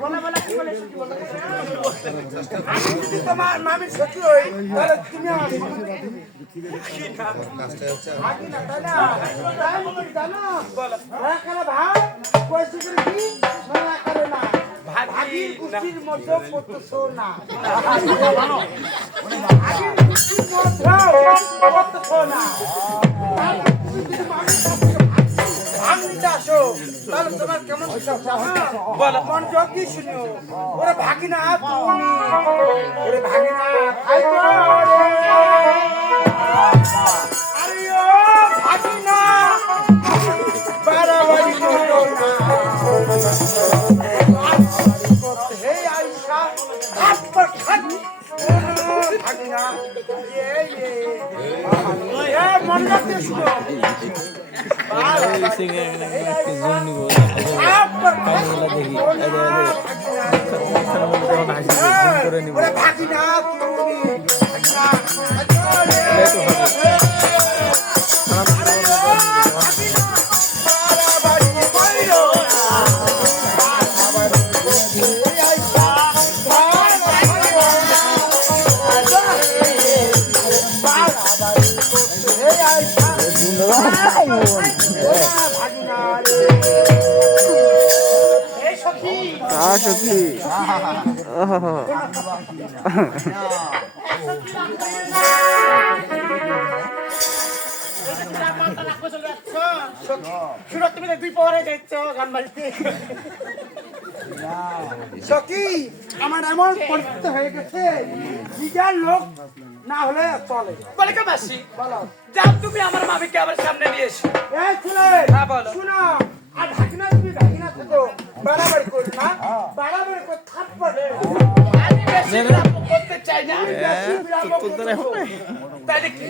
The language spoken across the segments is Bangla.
বলা বলা কি বলে সখী বলো আমি যদি তোমার মামির সখী হই তাহলে তুমি আমার আগে না তাই না তাই বলি জানো রাখালে ভাই কইছি কি না করে না ভাগির কুষ্টির মধ্যে পড়তেছ না ভাগির কুষ্টির মধ্যে পড়তেছ না তাহলে তোমার কেমন বলো মন যোগী শুনিও ওরে ভাগিনা তুমি ওরে ভাগিনা খাই তো আরে ও ভাগিনা বাড়াবাড়ি করো না হে আয়েশা খাট পর খাট ভাগিনা এ মন যোগী শুনো তুমি দুই পরে যাচ্ছ গান বাড়িতে সখী আমার এমন পরিস্থিতি হয়ে গেছে নিজের লোক না হলে চলে বলে কে বাসি বলো যাও তুমি আমার মামিকে আমার সামনে নিয়ে এসো এই ছেলে হ্যাঁ বলো শুনো আর ভাগিনা তুমি ভাগিনা থাকো বাড়াবাড়ি করো না বাড়াবাড়ি করে থাপ্পড় আমি বেশি বিরাম করতে চাই না তাই দেখি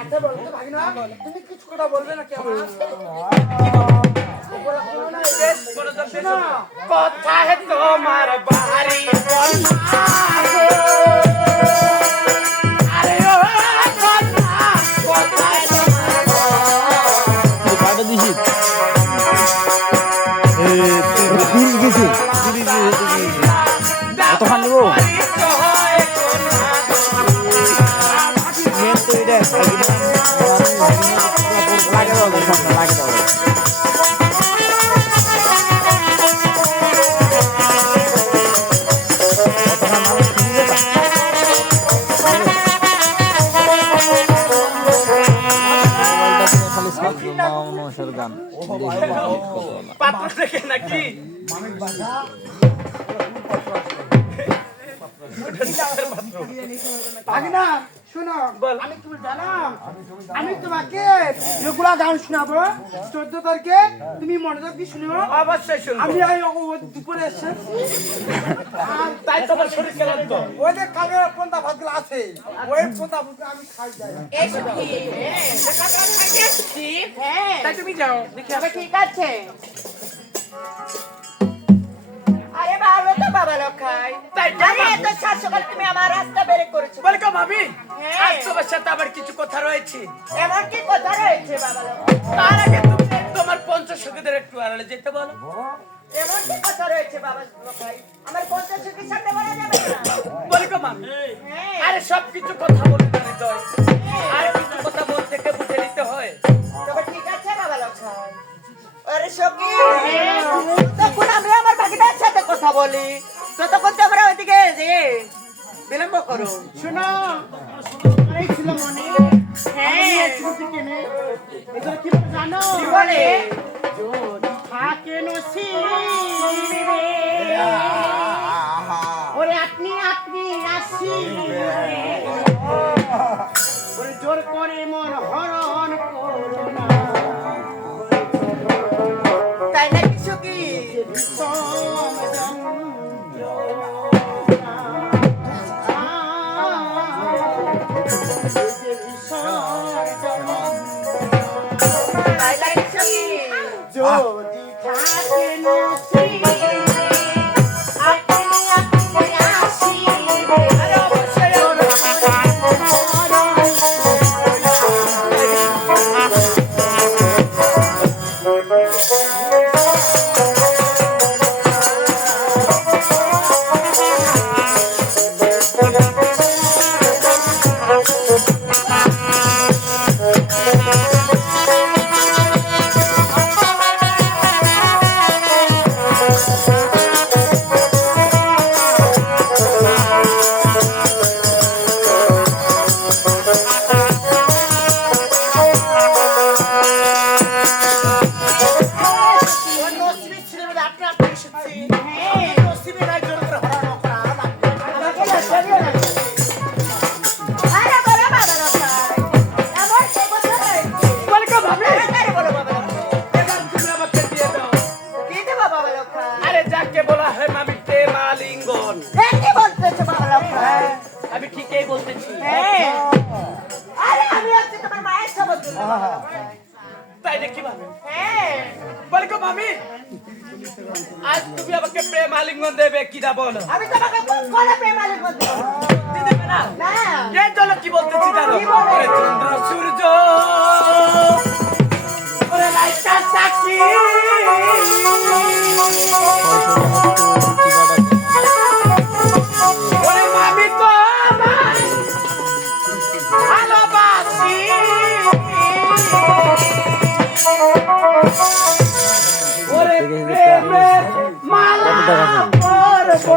আচ্ছা বলো তো ভাগিনা তুমি কিছু কথা বলবে না কেমন কথা হে তোমার বাড়ি আরে ও কথা পাত্র দেখে নাকি ভাগিনা শোনো আমি তুমি জানাম আমি তোমাকে রেগুলার গান শোনাবো 14 তারিখে তুমি মনোযোগ দিয়ে শুনো অবশ্যই শুনবো আমি দুপুরে এসেছি তাই তোমার শরীর কেমন তো ওই যে কাগের পন্থা ভাতগুলো আছে ওই পন্থা ভাতগুলো আমি খাই যাই তাই তুমি যাও দেখি ঠিক আছে আরে বাবা তো বাবা লখাই তাই আরে এত সকাল তুমি আমার রাস্তা বের করেছো বলে কে ভাবি হ্যাঁ। আজ তোমার সাথে আবার কিছু কথা রয়েছে এমন কি কথা রয়েছে বাবা লখাই তার আগে তুমি তোমার পঞ্চসখীদের একটু আড়ালে যেতে বলো এমন কি কথা রয়েছে বাবা লখাই আমার পঞ্চাশ কি সামনে বলা যাবে না বলে কে ভাবি হ্যাঁ। আরে সব কিছু কথা বলতে দিতে হয় আর কিছু কথা বলতে কে বুঝে নিতে হয় তবে ঠিক আছে বাবা লখাই আরে সখী তখন আমি আমার বাকিটার সাথে কথা বলি ততক্ষণ তো আমরা ওইদিকে যে বিলম্ব করো শোনো এই ছিল মনে হ্যাঁ এটা কি জানো কি বলে থাকে ওরে আপনি আপনি আসি ওরে জোর করে মন হরণ করো না তাই নাকি সখী তাই নাকি সখী যদি থাকে নসিব আপনি আপনি আসিবে আরে অবশ্যই মামি আজ তুমি আমাকে প্রেম আলিঙ্গন দেবে কিনা বলো আমি তোমাকে কোন করে প্রেমালে বলতে দিদি না না এই জন্য কি বলতেছি জানো কি বলে? ওরে চন্দ্র সূর্য ওরে লাইকা সাকি ওরে মামি তো আমায় ভালোবাসি ওরে প্রেমের মালা পরবো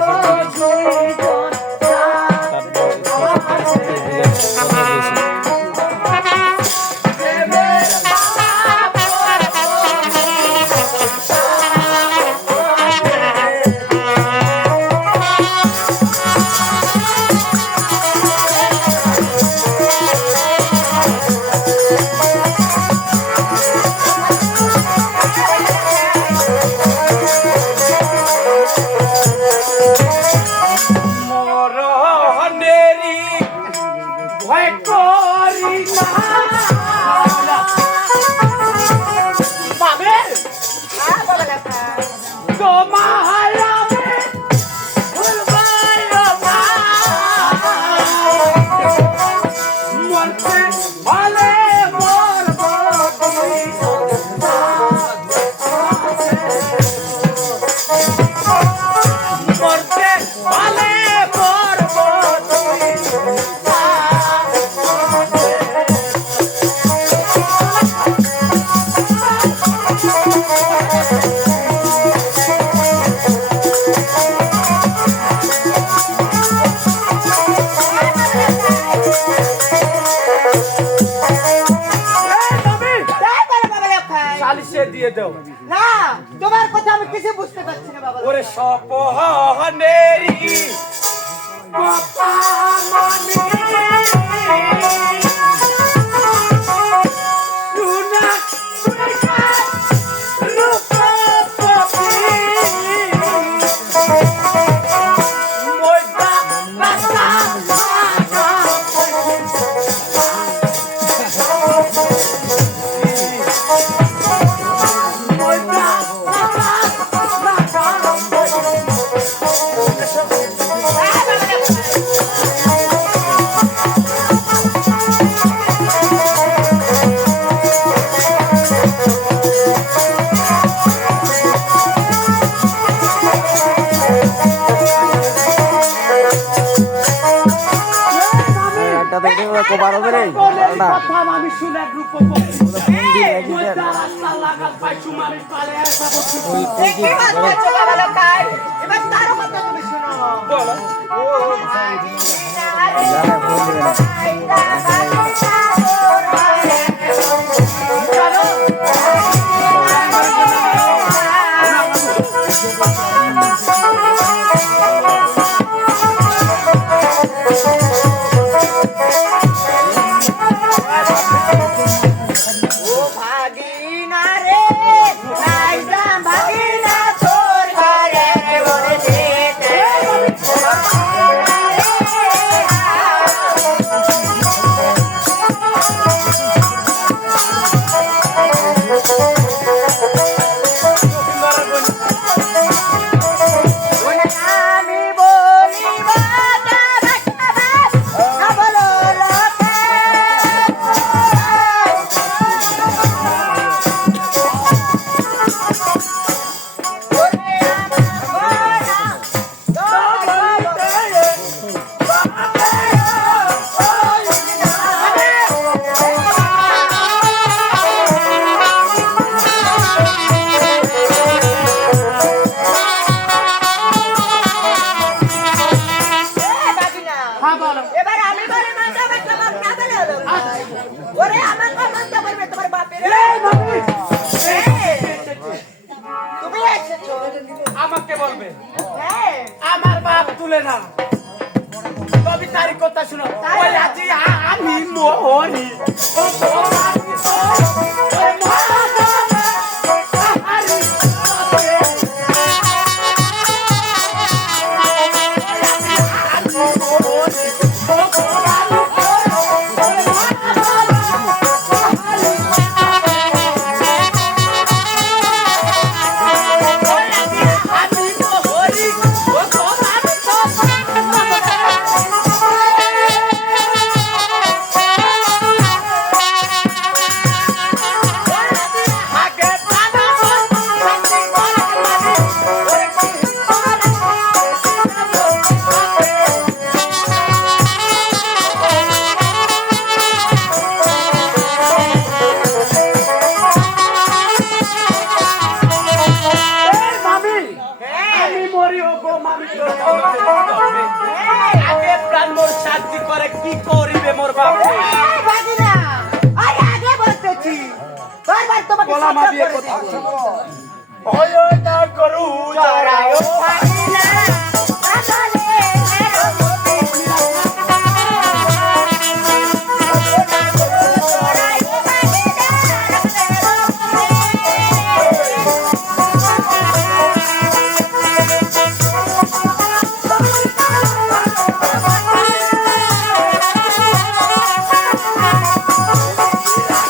মরণেরি ভয় করি না বাবে হ্যাঁ বলে কথা তোমায় আমি ভুলবাই না মরতে হলে মরবো তুমি মরতে হলে মরবো তুমি তাই বলে বাবা লক্ষাই সালিশে দিয়ে দাও না তোমার কথা আমি কিছু বুঝতে পারছি না বাবা ওরে সপনেরি কথা আমি শুনে রূপ লাগাল পাইছু মারি পালে আসা বসি কি বাত করছো বাবা লক্ষাই এবার তার কথা তুমি শুনো বলো ও ভাগিনা রে নাইজা ভাগিনা তোর ঘরে বলে যেতে আমি বলি বাবা না বলো লোকে হ্যাঁ বলো এবার আমি বলে মানতে পারলাম না বলে হলো ওরে আমার কো মানতে পারবে তোমার বাপের এই মামি তুমি এসেছো আমাকে বলবে হ্যাঁ আমার বাপ তুলে না তবে তারি কথা শুনো ওই আজি আমি মোহনি ও মোহনি ও আগে প্রাণ মোর শান্তি করে কি করিবে মোর বাপ এই ভাগিনা, আরে আগে বলতেছি। বারবার তোমাকে বলা শব্দ মা বিয়ে করে কথা দিচ্ছি। হয় না করু চড়াই ও ভাগিনা, আকালে এরমতে চড়াই ও ভাগিনা,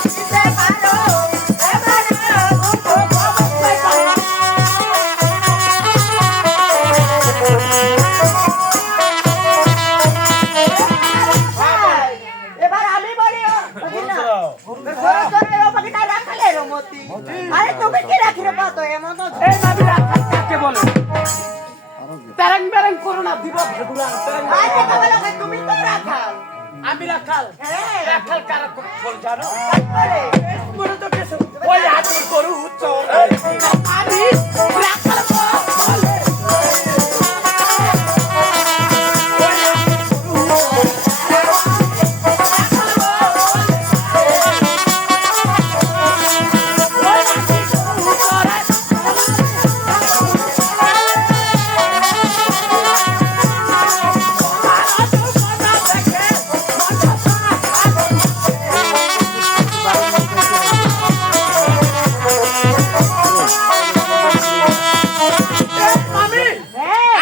রাখিতে পারো, এবার এবার আমি বলি ও ভাগিনা, ঘরে ঘরে ও ভাগিনা রাখালে এরমতি। আরে তুমি কি রাখি রে পাতো এমন তো এই নাবি রাখাল কাকে বলে তেরেং বেরেং করো না দিব ভেদুরা আরে বাবা লাগে তুমি তো রাখাল। আমি রাখাল হ্যাঁ। রাখাল কারা বল জানো তারপরে মনে তো কিছু ওই আদি করু চল আমি রাখাল বলে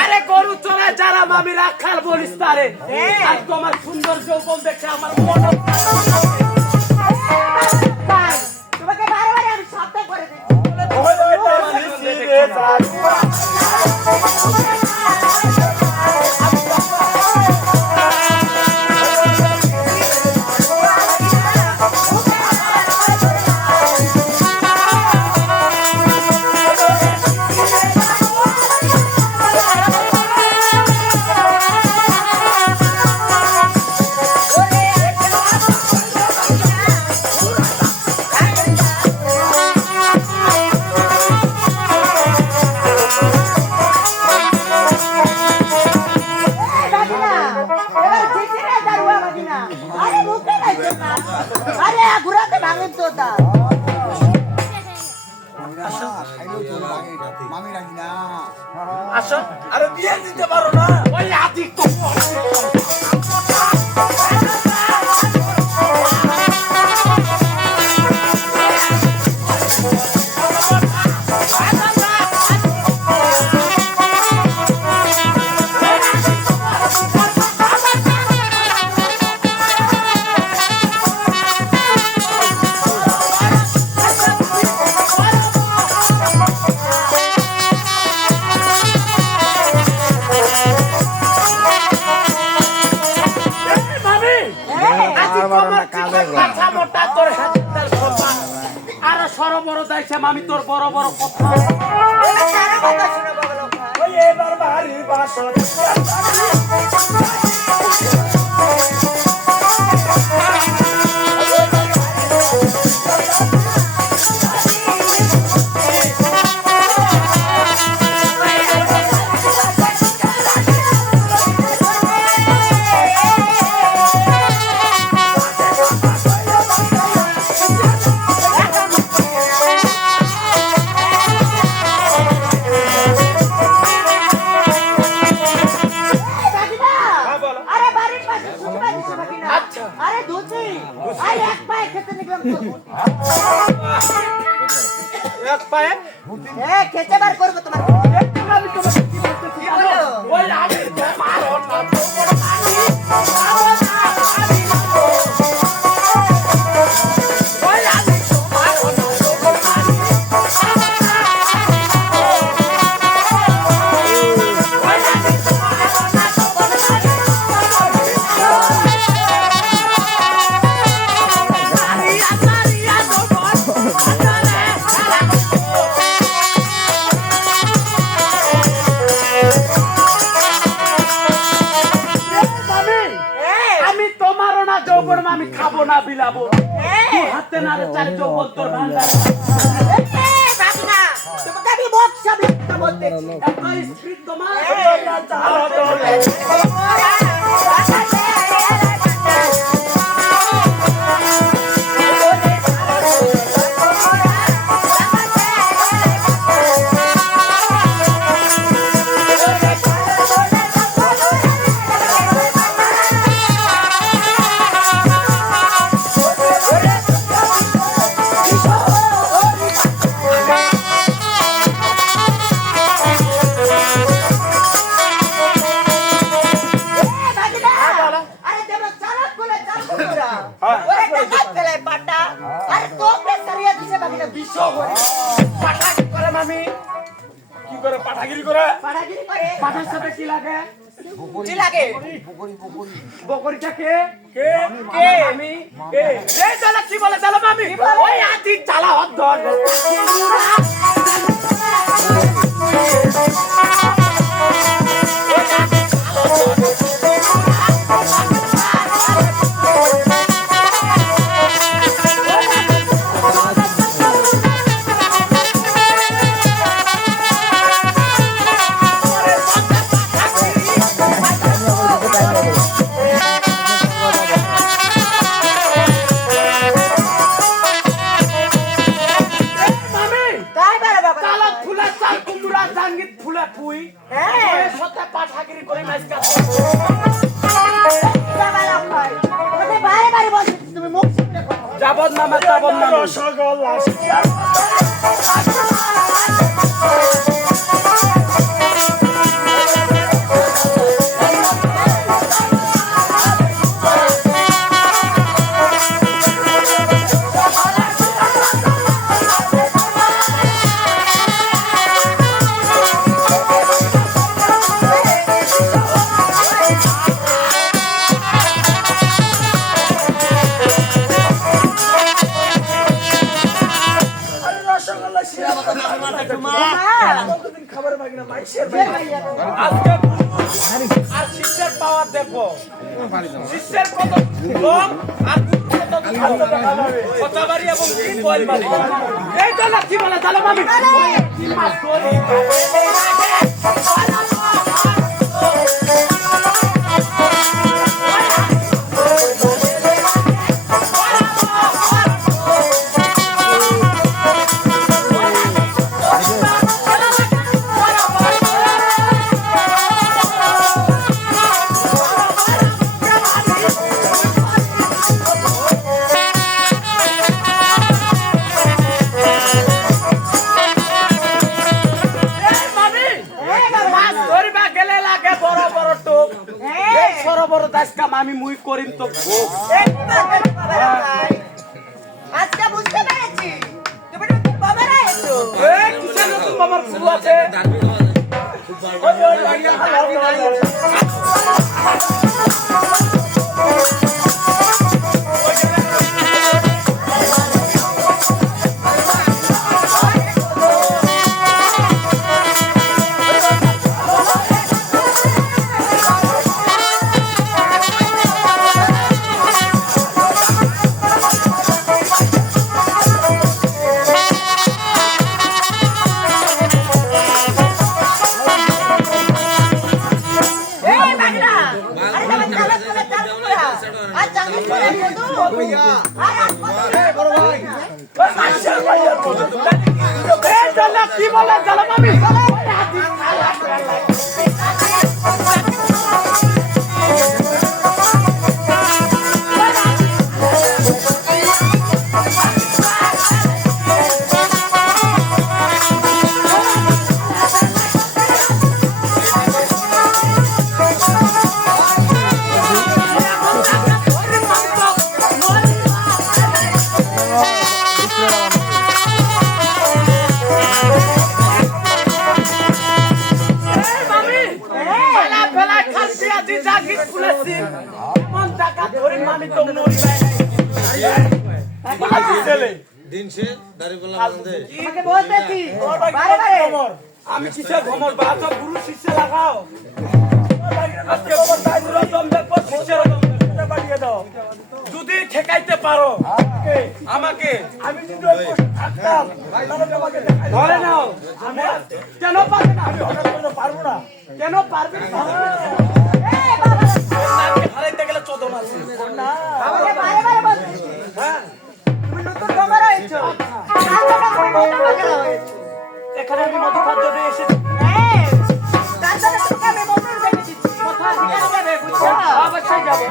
আরে গরু চলে যারা মামি রাখাল বলিস তারে আর তোমার সুন্দর যৌবন দেখে আমার মন ভাই, তোমাকে বারবার আমি শব্দ করে দিচ্ছি। এই ভাগিনা, এবার জিতে রে দারুয়া ভাগিনা। আরে মুখে লাইছো না। আরে ঘুরাতে ভাঙেন তো তা। মামি রাখি না আসো আরে দিয়ে দিতে পারো না ওই আদি তো মামি আদি তোমার কথা মোটা তোর হাতের কথা আর সরবড় দাইছে মামি তোর বড় বড় কথা এবার কারো কথা শুনে বাবা লোক। ওই এবার বাড়ি বাসর ভাগিনা, বলো। আরে বাড়ির পাশে শুনতে পাচ্ছিস ভাগিনা? আচ্ছা। আরে দুধি, আরে এক পায়ে খেতে নিলাম তো। এক পায়ে খেতে বার করবো তোমার। আমি তোমাকে কি বলতেছি জানো? ওই আমি তোমার না তোমার মানি মারো না মানি ওই আমি তোমার না তোমার মানি ওই আমি তোমার না তোমার মানি আরিয়া আরিয়া তোমার আতালে আমি তোমারও না যৌবন আমি খাবো না বিলাবো তুই হাতে না রে চার যৌবন তোর ভান্ডার ভাগিনা, তোমাকে আমি বক সামনে কথা বলছি। দেখছি। এত স্পিড তোমার আরে দেব চালাক বলে চাল কুমড়া ওরে টাকা ফেলে পাটা আরে তোকে সারিয়া দিছে বাকিটা বিশ্ব করে পাঠাগিরি করে মামি কি করে পাঠাগিরি করে পাড়াগিরি করে পাঠার সাথে কি লাগে কি লাগে বকরিটা কে কে কে? আমি কে এই চালা কি বলে চালা মামি ওই আদি চালা হদ ধর মামি তাই বারে বাবা চালা ফুলা চাল কুমড়া জাঙ্গিত ফুলা পুই হ্যাঁ ওই সতে পাঠাগিরি করে মাইকা বাবা লক্ষণ ওরে বারে বারে বলছিস তুমি মুখ শুনে কথা যাবত নামা যাবত নামা রসগোল্লা কতদিন খাবার পাই না মাইশের আজকে আর শিষ্যের পাওয়ার দেখো শিষ্যের কত লোক আর কত খাদ্য দেখা যাবে কথাবাড়ি এবং কি বল মানে এই তো না কি বলে জানো মামি কি মাছ করি এই মামি মাছ ধরিবা গেলে লাগে বড় বড় টোপ এই বড় বড় দাসকা মামি মুই করিম তো ভোগ আজকে বুঝতে পেরেছি তুমি তো তোর বাবারা এসো এই কিসের নতুন মামার ফুল আছে ওই ওই লাগিয়া এই বাগনা আরে বাবা চালাক করে চাল কুমড়া আর চাঙ্গি করে মধু আর এই বড় ভাই কি বলে জানো মামি এই মামি ফেলা ফেলা খাসি আজি জাগি ফুলেছি মন টাকা ধরে মামি তো মরি বাজি ছেলে দিন সে দাড়িপাল্লা বাঁধে তোমাকে বলতেছি ওর ভাই বারে বারে ঘমর আমি কিসে ঘমর বাজো গুরু শিষ্য লাগাও আজকে খবর তাই দম দেখবো শিষ্যের দম পাঠিয়ে দাও। যদি ঠেকাইতে পারো আমাকে, আমি যদি ওই পোস্টে থাকতাম, তাহলে তোমাকে দেখাই ধরে দিতাম। নাও। আমি কেন পারবে না? আমি হঠাৎ করে পারবো না। কেন পারবে না? এই বাবা নাকে হারাইতে গেলে চোদন আছে। না। আমাকে বারে বারে বলছিস হ্যাঁ, তুমি নতুন ডোঙ্গর হয়েছো হয়েছো এখানে আমি মধু খাদ্য দিয়ে এসেছি। তার সাথে তোকে আমি মজুর দেখে দিচ্ছি কোথায় নিয়ে যাবে বুঝছো অবশ্যই যাবো।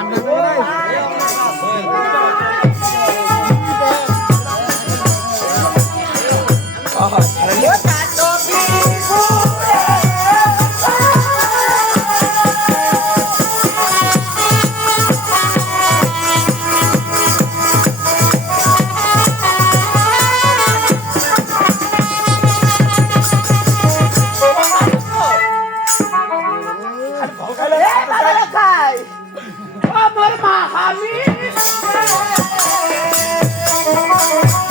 আমার মা আমি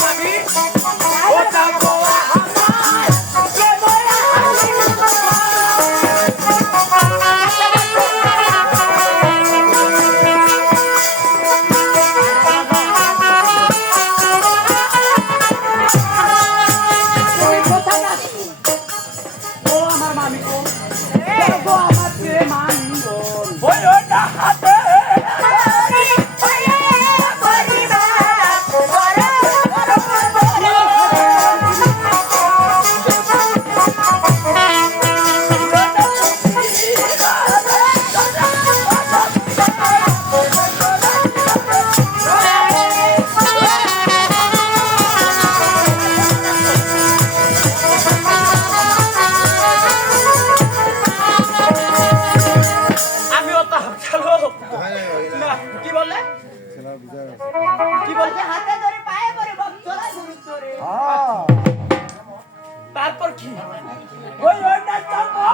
আমি ও যাবো আমার তুমি কোথায় আছো? ও আমার মামি গো, ও আমার যে মামি গো, ওই ওটা হাতে আমি অত হাঁটালো না। কি বললে? কি বলছে হাতে ধরে পায়ে ধরে চলা শুরু করে তারপর কি? ওই ওটা চাপো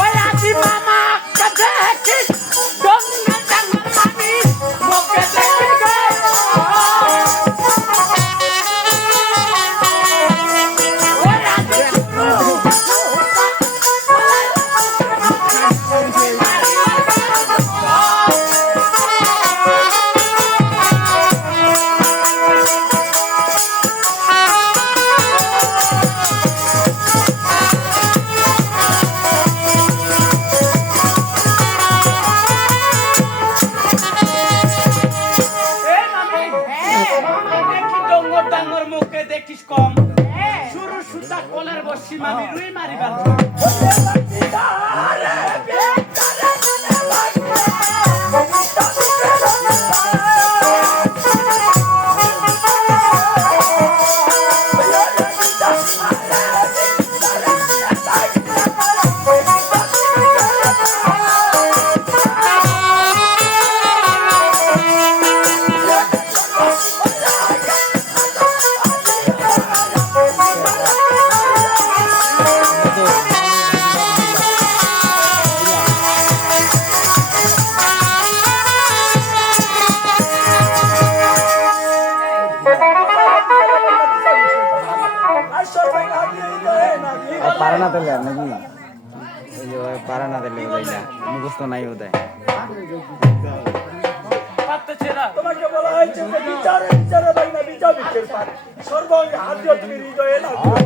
ওই আদি মামা কাছে কি দঙ্গা দঙ্গা মামি মোকে দেখি গে ওই আদি এই মামি, মামা দেখি ডঙ্গর ডাঙ্গর মুখে দেখিস কম। শুরু সুতা কলের বসি মামি রুই মারিবার। পারে না তাহলে নাকি ওই যে পারে না তাহলে ওই না মুখস্থ নাই ওদের পারতেছে না। তোমাকে বলা হয়েছে যে বিচারে বিচারে ভাই না বিচার বিচার পার সর্বাঙ্গে হাত দিয়ে তুমি হৃদয়ে লাগবে